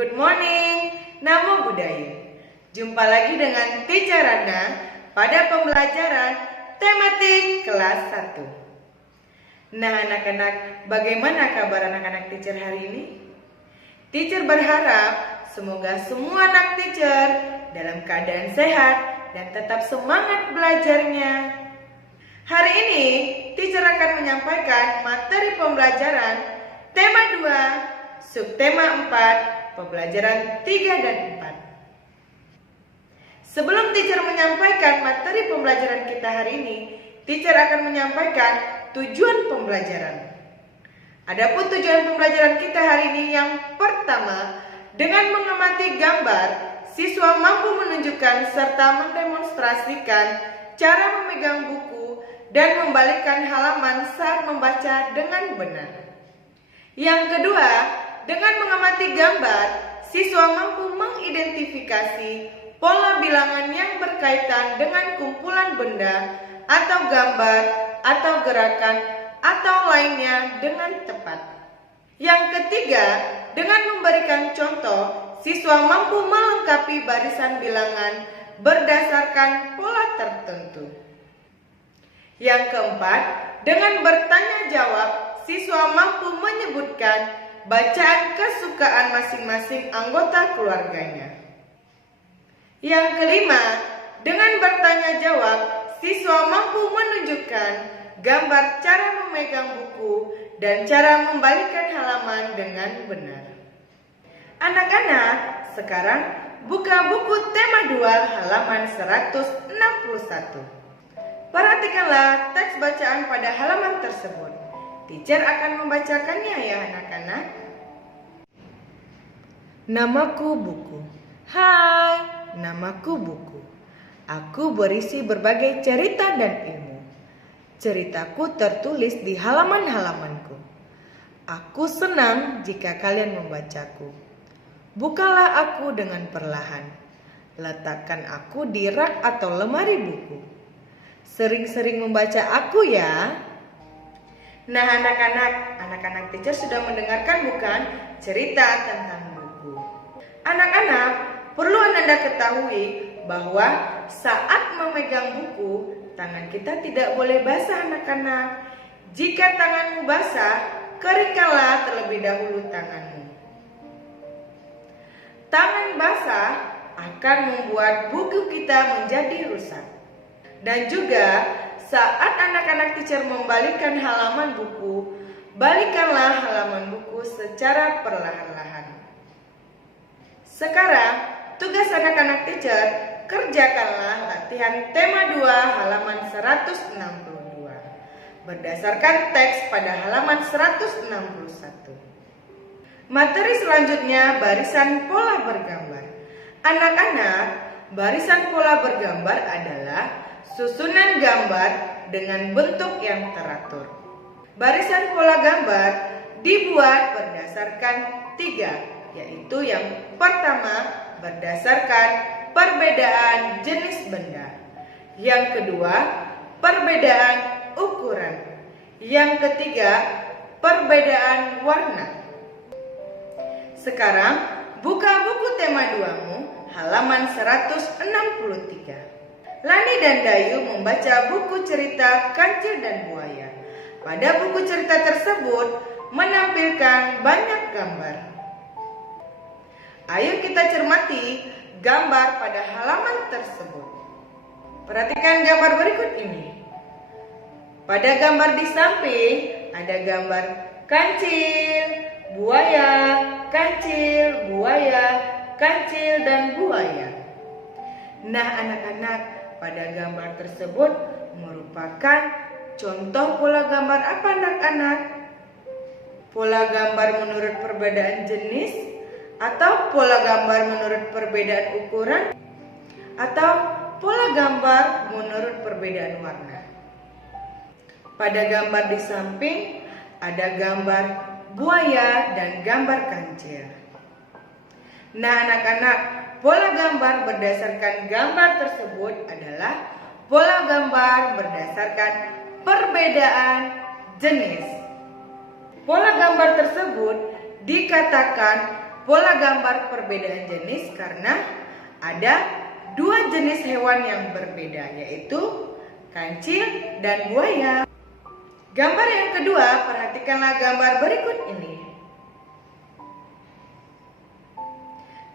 Good morning, Namo Buddhaya. Jumpa lagi dengan Teacher Rana pada pembelajaran tematik kelas 1. Nah anak-anak, bagaimana kabar anak-anak teacher hari ini? Teacher berharap semoga semua anak teacher dalam keadaan sehat dan tetap semangat belajarnya. Hari ini, teacher akan menyampaikan materi pembelajaran tema 2, subtema 4, pembelajaran 3 dan 4. Sebelum teacher menyampaikan materi pembelajaran kita hari ini, teacher akan menyampaikan tujuan pembelajaran. Adapun tujuan pembelajaran kita hari ini yang pertama, dengan mengamati gambar, siswa mampu menunjukkan serta mendemonstrasikan cara memegang buku dan membalikkan halaman saat membaca dengan benar. Yang kedua, dengan mengamati gambar, siswa mampu mengidentifikasi pola bilangan yang berkaitan dengan kumpulan benda atau gambar atau gerakan atau lainnya dengan tepat. Yang ketiga, dengan memberikan contoh, siswa mampu melengkapi barisan bilangan berdasarkan pola tertentu. Yang keempat, dengan bertanya jawab, siswa mampu menyebutkan bacaan kesukaan masing-masing anggota keluarganya. Yang kelima, dengan bertanya jawab, siswa mampu menunjukkan gambar cara memegang buku dan cara membalikkan halaman dengan benar. Anak-anak, sekarang buka buku tema 2 halaman 161. Perhatikanlah teks bacaan pada halaman tersebut. Teacher akan membacakannya ya anak-anak. Namaku buku. Hai, namaku buku. Aku berisi berbagai cerita dan ilmu. Ceritaku tertulis di halaman-halamanku. Aku senang jika kalian membacaku. Bukalah aku dengan perlahan. Letakkan aku di rak atau lemari buku. Sering-sering membaca aku ya. Nah anak-anak teacher sudah mendengarkan bukan cerita tentang buku. Anak-anak, perlu Anda ketahui bahwa saat memegang buku, tangan kita tidak boleh basah anak-anak. Jika tanganmu basah, keringkanlah terlebih dahulu tanganmu. Tangan basah akan membuat buku kita menjadi rusak. Dan juga saat anak-anak teacher membalikkan halaman buku, balikkanlah halaman buku secara perlahan-lahan. Sekarang, tugas anak-anak teacher, kerjakanlah latihan tema 2 halaman 162. Berdasarkan teks pada halaman 161. Materi selanjutnya, barisan pola bergambar. Anak-anak, barisan pola bergambar adalah susunan gambar dengan bentuk yang teratur. Barisan pola gambar dibuat berdasarkan 3, yaitu yang pertama berdasarkan perbedaan jenis benda. Yang kedua, perbedaan ukuran. Yang ketiga, perbedaan warna. Sekarang, buka buku tema 2-mu halaman 163. Lani dan Dayu membaca buku cerita Kancil dan Buaya. Pada buku cerita tersebut menampilkan banyak gambar. Ayo kita cermati gambar pada halaman tersebut. Perhatikan gambar berikut ini. Pada gambar di samping ada gambar kancil, buaya, kancil, buaya, kancil, dan buaya. Nah anak-anak, pada gambar tersebut merupakan contoh pola gambar apa anak-anak? Pola gambar menurut perbedaan jenis, atau pola gambar menurut perbedaan ukuran, atau pola gambar menurut perbedaan warna. Pada gambar di samping ada gambar buaya dan gambar kancil. Nah anak-anak, pola gambar berdasarkan gambar tersebut adalah pola gambar berdasarkan perbedaan jenis. Pola gambar tersebut dikatakan pola gambar perbedaan jenis karena ada dua jenis hewan yang berbeda, yaitu kancil dan buaya. Gambar yang kedua, perhatikanlah gambar berikut ini.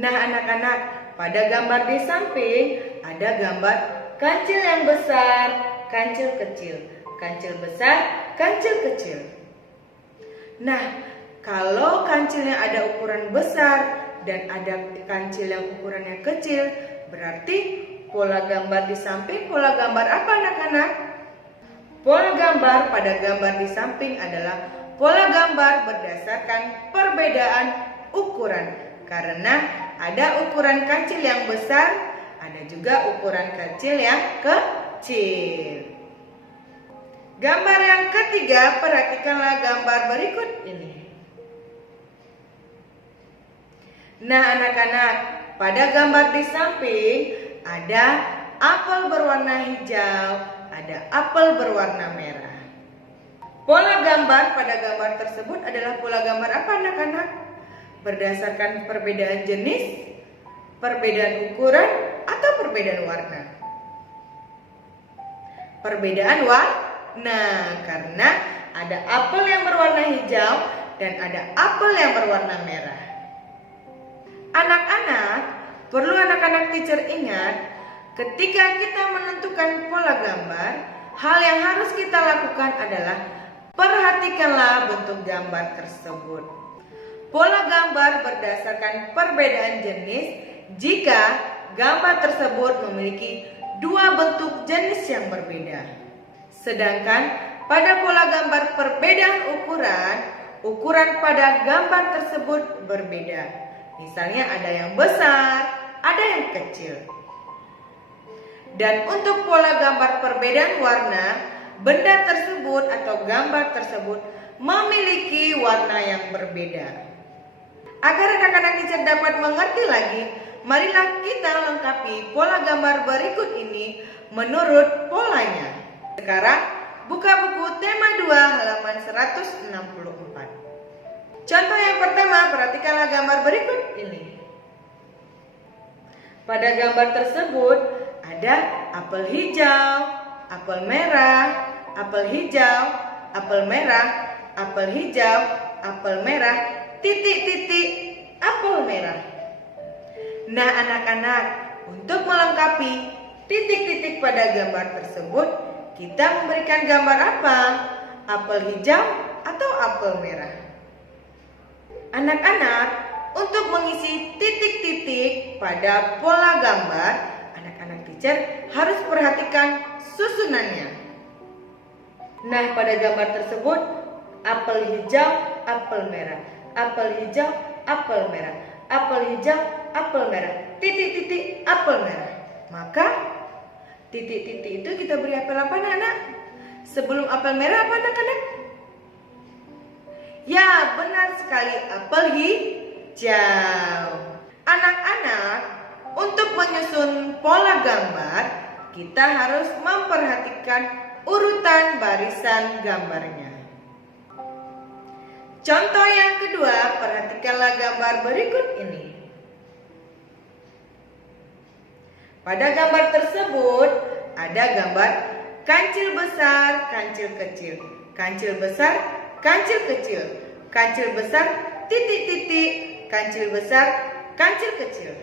Nah anak-anak, pada gambar di samping ada gambar kancil yang besar, kancil kecil, kancil besar, kancil kecil. Nah, kalau kancilnya ada ukuran besar dan ada kancil yang ukurannya kecil, berarti pola gambar di samping pola gambar apa anak-anak? Pola gambar pada gambar di samping adalah pola gambar berdasarkan perbedaan ukuran. Karena ada ukuran kancil yang besar, ada juga ukuran kecil yang kecil. Gambar yang ketiga, perhatikanlah gambar berikut ini. Nah anak-anak, pada gambar di samping ada apel berwarna hijau, ada apel berwarna merah. Pola gambar pada gambar tersebut adalah pola gambar apa anak-anak? Berdasarkan perbedaan jenis, perbedaan ukuran, atau perbedaan warna? Perbedaan warna, karena ada apel yang berwarna hijau dan ada apel yang berwarna merah. Anak-anak, perlu anak-anak teacher ingat, ketika kita menentukan pola gambar, hal yang harus kita lakukan adalah perhatikanlah bentuk gambar tersebut. Pola gambar berdasarkan perbedaan jenis jika gambar tersebut memiliki dua bentuk jenis yang berbeda. Sedangkan pada pola gambar perbedaan ukuran pada gambar tersebut berbeda. Misalnya ada yang besar, ada yang kecil. Dan untuk pola gambar perbedaan warna, benda tersebut atau gambar tersebut memiliki warna yang berbeda. Agar anak-anak teacher dapat mengerti lagi, marilah kita lengkapi pola gambar berikut ini menurut polanya. Sekarang buka buku tema 2 halaman 164. Contoh yang pertama, perhatikanlah gambar berikut ini. Pada gambar tersebut ada apel hijau, apel merah, apel hijau, apel merah, apel hijau, apel merah, titik-titik apel merah. Nah anak-anak, untuk melengkapi titik-titik pada gambar tersebut, kita memberikan gambar apa? Apel hijau atau apel merah? Anak-anak, untuk mengisi titik-titik pada pola gambar, anak-anak teacher harus perhatikan susunannya. Nah pada gambar tersebut, apel hijau, apel merah, apel hijau, apel merah, apel hijau, apel merah, titik-titik apel merah. Maka titik-titik itu kita beri apel apa anak-anak? Sebelum apel merah apa anak-anak? Ya benar sekali, apel hijau. Anak-anak, untuk menyusun pola gambar, kita harus memperhatikan urutan barisan gambarnya. Contoh yang kedua, perhatikanlah gambar berikut ini. Pada gambar tersebut ada gambar kancil besar, kancil kecil, kancil besar, kancil kecil, kancil besar, titik-titik, kancil besar, kancil kecil.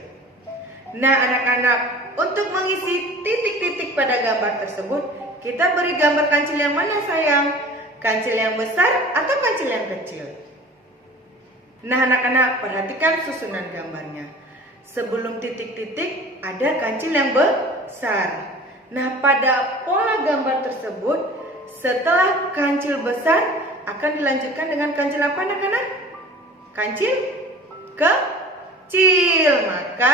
Nah anak-anak, untuk mengisi titik-titik pada gambar tersebut, kita beri gambar kancil yang mana sayang? Kancil yang besar atau kancil yang kecil? Nah anak-anak, perhatikan susunan gambarnya. Sebelum titik-titik ada kancil yang besar. Nah pada pola gambar tersebut, setelah kancil besar akan dilanjutkan dengan kancil apa anak-anak? Kancil kecil. Maka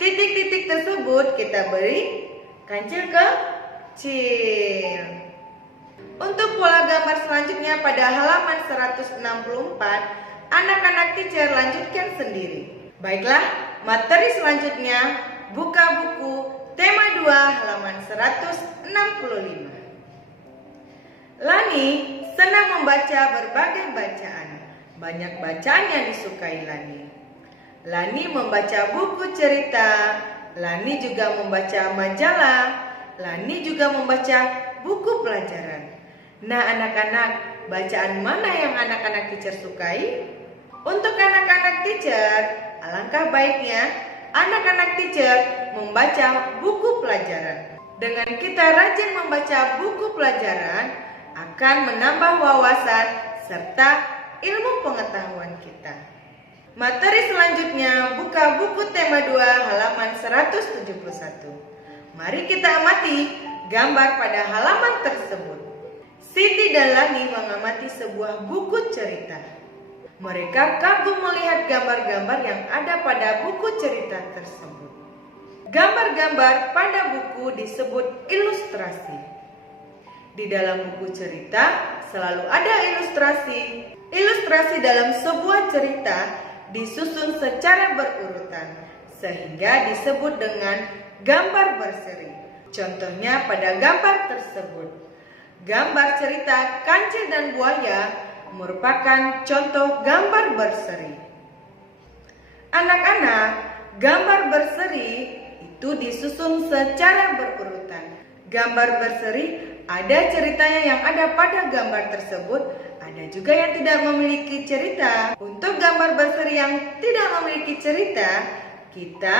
titik-titik tersebut kita beri kancil kecil. Untuk pola gambar selanjutnya pada halaman 164, anak-anak teacher lanjutkan sendiri. Baiklah, materi selanjutnya buka buku tema 2 halaman 165. Lani senang membaca berbagai bacaan. Banyak bacaan yang disukai Lani. Lani membaca buku cerita, Lani juga membaca majalah, Lani juga membaca buku pelajaran. Nah anak-anak, bacaan mana yang anak-anak teacher sukai? Untuk anak-anak teacher, alangkah baiknya anak-anak teacher membaca buku pelajaran. Dengan kita rajin membaca buku pelajaran, akan menambah wawasan serta ilmu pengetahuan kita. Materi selanjutnya, buka buku tema 2 halaman 171. Mari kita amati gambar pada halaman tersebut. Siti dan Lani mengamati sebuah buku cerita. Mereka kagum melihat gambar-gambar yang ada pada buku cerita tersebut. Gambar-gambar pada buku disebut ilustrasi. Di dalam buku cerita selalu ada ilustrasi. Ilustrasi dalam sebuah cerita disusun secara berurutan sehingga disebut dengan gambar berseri. Contohnya pada gambar tersebut, gambar cerita kancil dan buaya merupakan contoh gambar berseri. Anak-anak, gambar berseri itu disusun secara berurutan. Gambar berseri ada ceritanya yang ada pada gambar tersebut, ada juga yang tidak memiliki cerita. Untuk gambar berseri yang tidak memiliki cerita, kita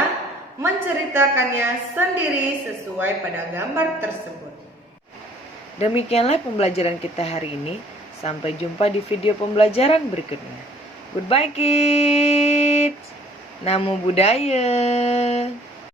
menceritakannya sendiri sesuai pada gambar tersebut. Demikianlah pembelajaran kita hari ini. Sampai jumpa di video pembelajaran berikutnya. Goodbye kids. Namo Buddhaya.